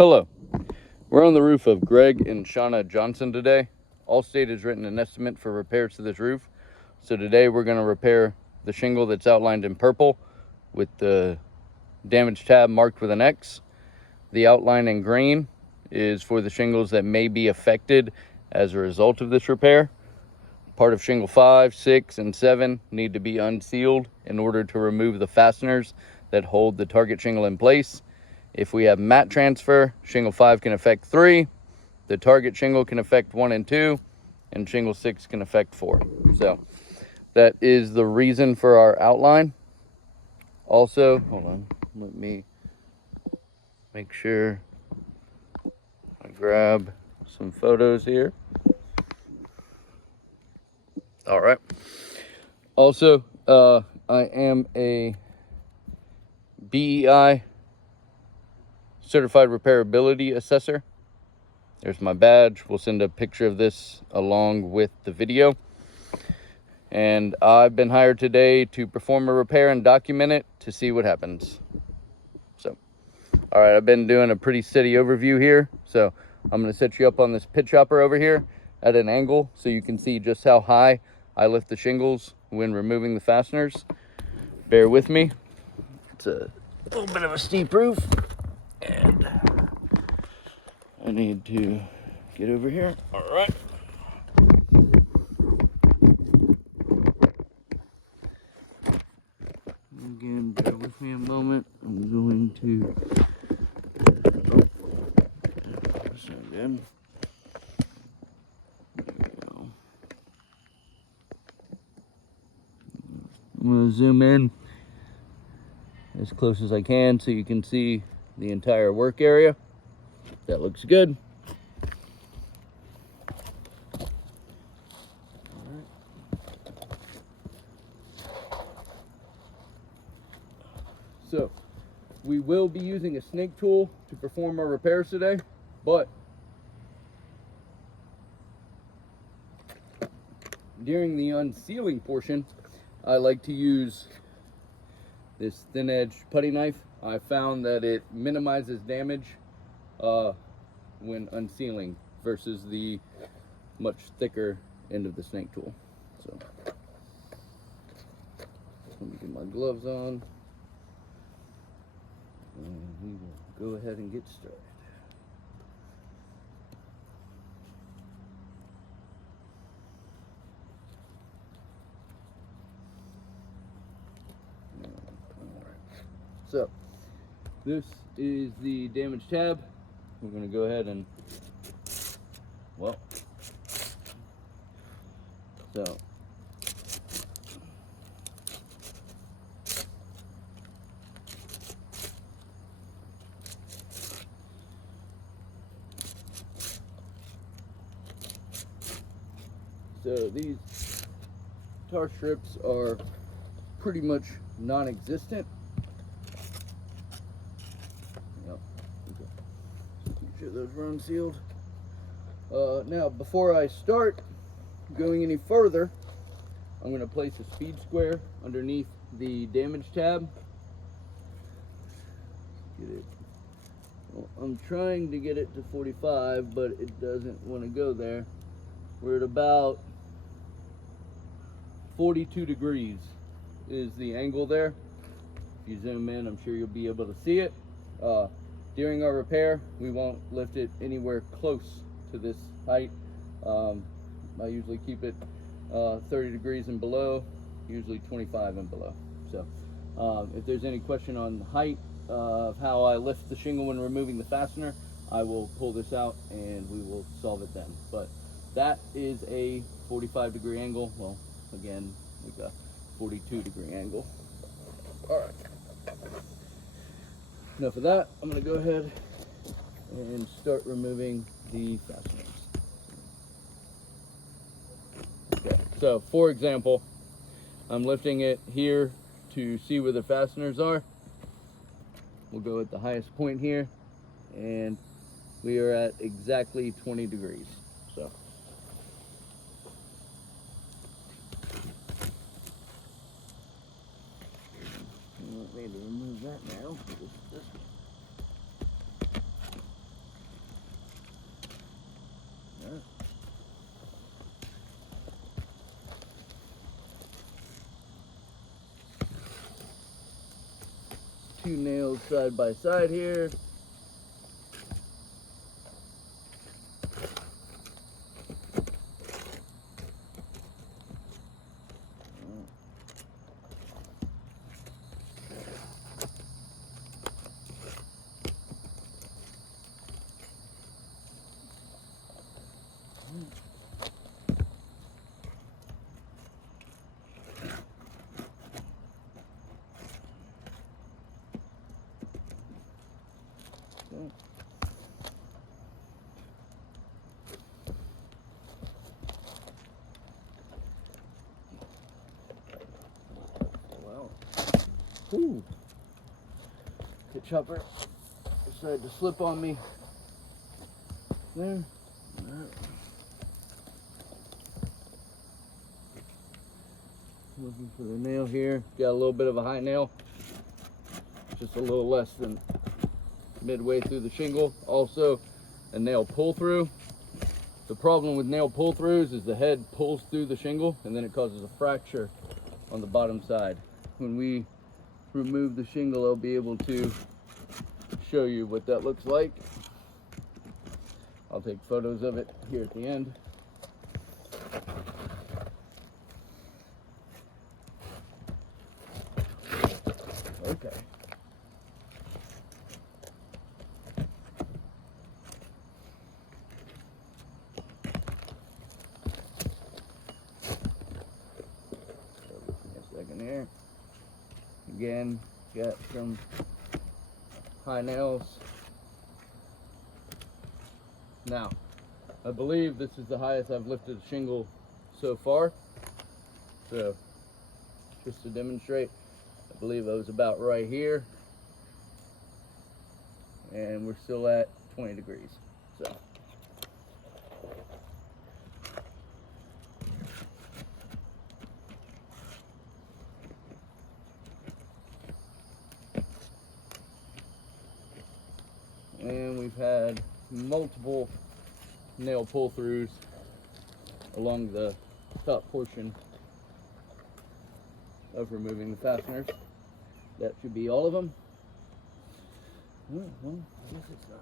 Hello, we're on the roof of Greg and Shauna Johnson today. Allstate has written an estimate for repairs to this roof. So today we're going to repair the shingle that's outlined in purple with the damage tab marked with an X. The outline in green is for the shingles that may be affected as a result of this repair. Part of shingle 5, 6, and 7 need to be unsealed in order to remove the fasteners that hold the target shingle in place. If we have mat transfer, shingle 5 can affect 3, the target shingle can affect 1 and 2, and shingle 6 can affect 4. So that is the reason for our outline. Also, hold on, let me make sure I grab some photos here. All right. Also, I am a BEI certified repairability assessor. There's my badge. We'll send a picture of this along with the video. And I've been hired today to perform a repair and document it to see what happens. So, all right, I've been doing a pretty steady overview here. So I'm going to set you up on this pit chopper over here at an angle so you can see just how high I lift the shingles when removing the fasteners. Bear with me. It's a little bit of a steep roof, and I need to get over here. All right. Again, bear with me a moment. I'm going to... that's not good. I'm going to zoom in as close as I can so you can see the entire work area. That looks good. So we will be using a snake tool to perform our repairs today, but during the unsealing portion, I like to use this thin edge putty knife. I found that it minimizes damage when unsealing versus the much thicker end of the snake tool. So let me get my gloves on, and we will go ahead and get started. So this is the damage tab. We're going to go ahead and, well, so these tar strips are pretty much non-existent. Make sure those are unsealed. Now, before I start going any further, I'm going to place a speed square underneath the damage tab. Get it. Well, I'm trying to get it to 45, but it doesn't want to go there. We're at about 42 degrees is the angle there. If you zoom in, I'm sure you'll be able to see it. During our repair, we won't lift it anywhere close to this height. I usually keep it 30 degrees and below, usually 25 and below. So if there's any question on the height of how I lift the shingle when removing the fastener, I will pull this out and we will solve it then. But that is a 45 degree angle. Well, again, like a 42 degree angle. All right. Enough of that. I'm going to go ahead and start removing the fasteners. Okay, so for example, I'm lifting it here to see where the fasteners are. We'll go at the highest point here, and we are at exactly 20 degrees. So I don't need to remove that now. two nails side by side here. Wow. Ooh. The chopper decided to slip on me there. Looking for the nail here. Got a little bit of a high nail. Just a little less than midway through the shingle. Also a nail pull through. The problem with nail pull throughs is the head pulls through the shingle and then it causes a fracture on the bottom side. When we remove the shingle, I'll be able to show you what that looks like. I'll take photos of it here at the end. Okay. A second here. Again, got some high nails. Now, I believe this is the highest I've lifted a shingle so far. So, just to demonstrate, I believe I was about right here. And we're still at 20 degrees. So. And we've had multiple nail pull-throughs along the top portion of removing the fasteners. That should be all of them. Well, I guess it's not.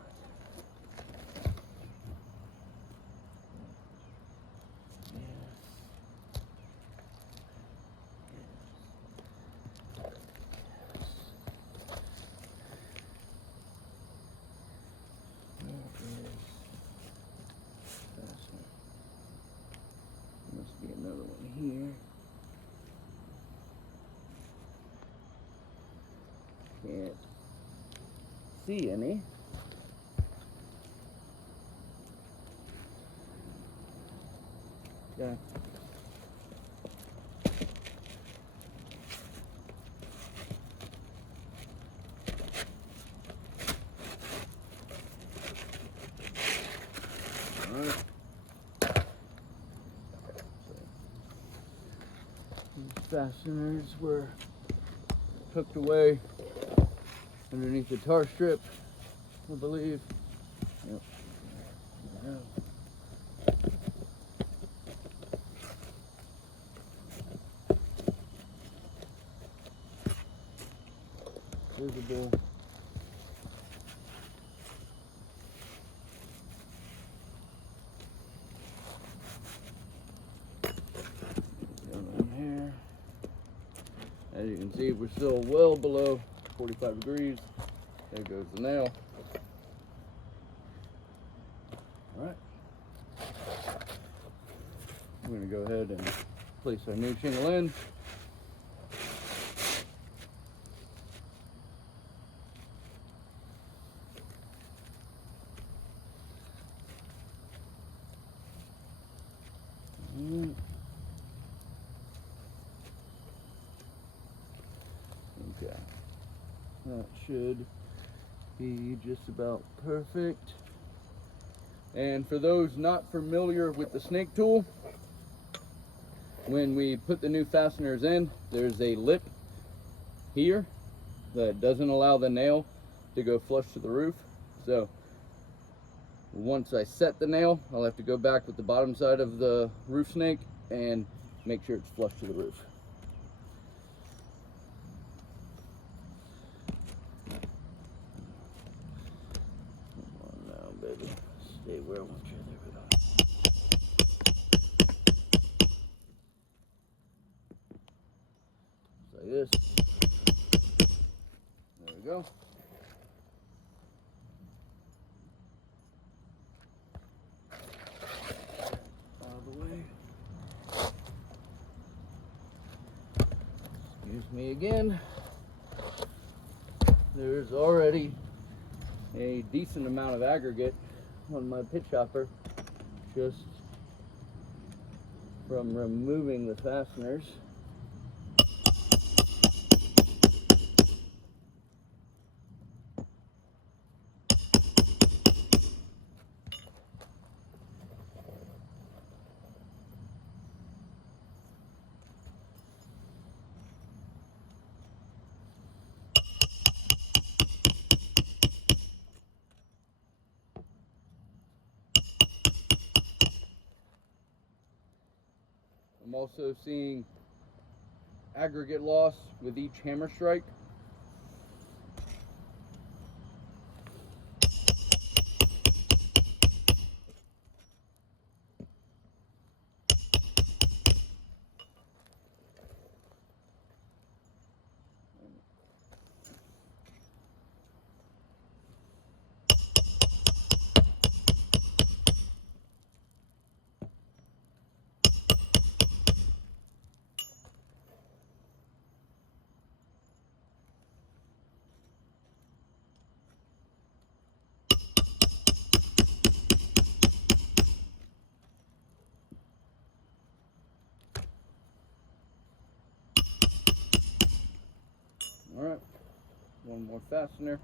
Must be another one here. Can't see any. Okay. All right. These fasteners were tucked away underneath the tar strip, I believe. Yep. Visible. Here. As you can see, we're still well below 45 degrees. There goes the nail. All right. We're going to go ahead and place our new shingle in. Okay. That should be just about perfect. And for those not familiar with the snake tool, when we put the new fasteners in, there's a lip here that doesn't allow the nail to go flush to the roof. So once I set the nail, I'll have to go back with the bottom side of the roof snake and make sure it's flush to the roof. Stay where I want you. There we go. Just like this. There we go. Out of the way. Excuse me again. There's already a decent amount of aggregate on my pit chopper just from removing the fasteners. I'm also seeing aggregate loss with each hammer strike. All right, one more fastener.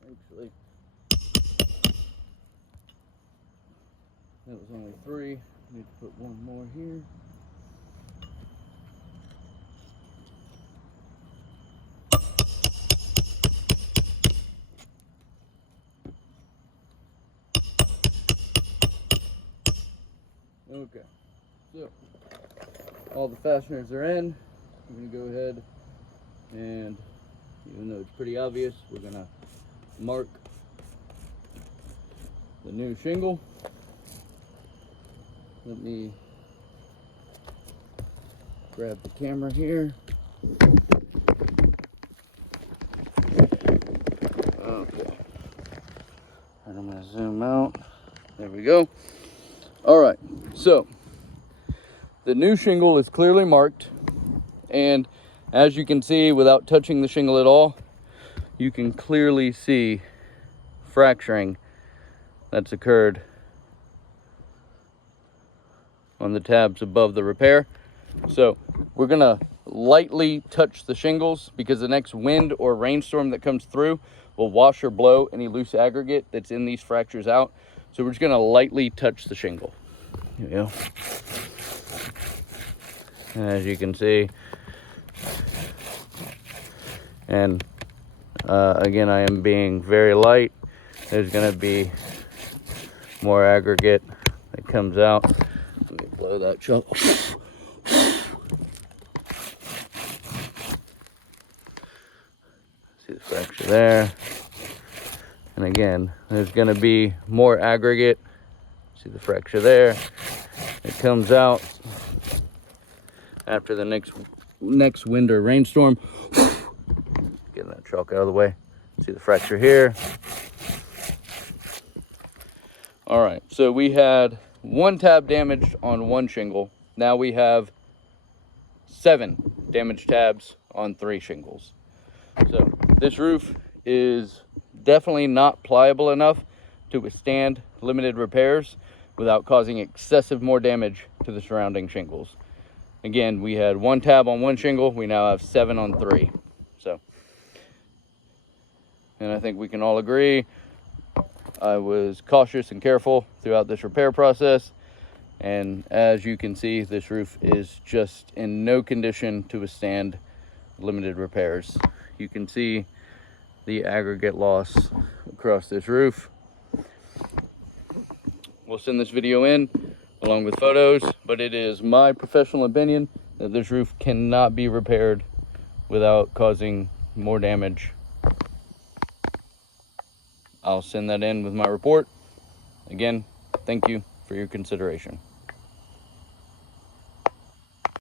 Actually, that was only 3. Need to put one more here. Okay, so all the fasteners are in. I'm gonna go ahead and, even though it's pretty obvious, we're gonna mark the new shingle. Let me grab the camera here. Okay, and I'm gonna zoom out. There we go. All right, so the new shingle is clearly marked, and as you can see, without touching the shingle at all, you can clearly see fracturing that's occurred on the tabs above the repair. So we're gonna lightly touch the shingles because the next wind or rainstorm that comes through will wash or blow any loose aggregate that's in these fractures out. So we're just gonna lightly touch the shingle. Here we go. And as you can see, and again, I am being very light. There's gonna be more aggregate that comes out. Let me blow that chunk. See the fracture there. And again, there's gonna be more aggregate. See the fracture there. It comes out after the next wind or rainstorm. Getting that chalk out of the way. See the fracture here. All right, so we had 1 tab damaged on 1 shingle. Now we have 7 damaged tabs on 3 shingles. So this roof is definitely not pliable enough to withstand limited repairs without causing excessive more damage to the surrounding shingles. Again, we had 1 tab on 1 shingle. We now have 7 on 3. So, and I think we can all agree I was cautious and careful throughout this repair process. And as you can see, this roof is just in no condition to withstand limited repairs. You can see the aggregate loss across this roof. We'll send this video in along with photos. but it is my professional opinion that this roof cannot be repaired without causing more damage. I'll send that in with my report. Again, thank you for your consideration.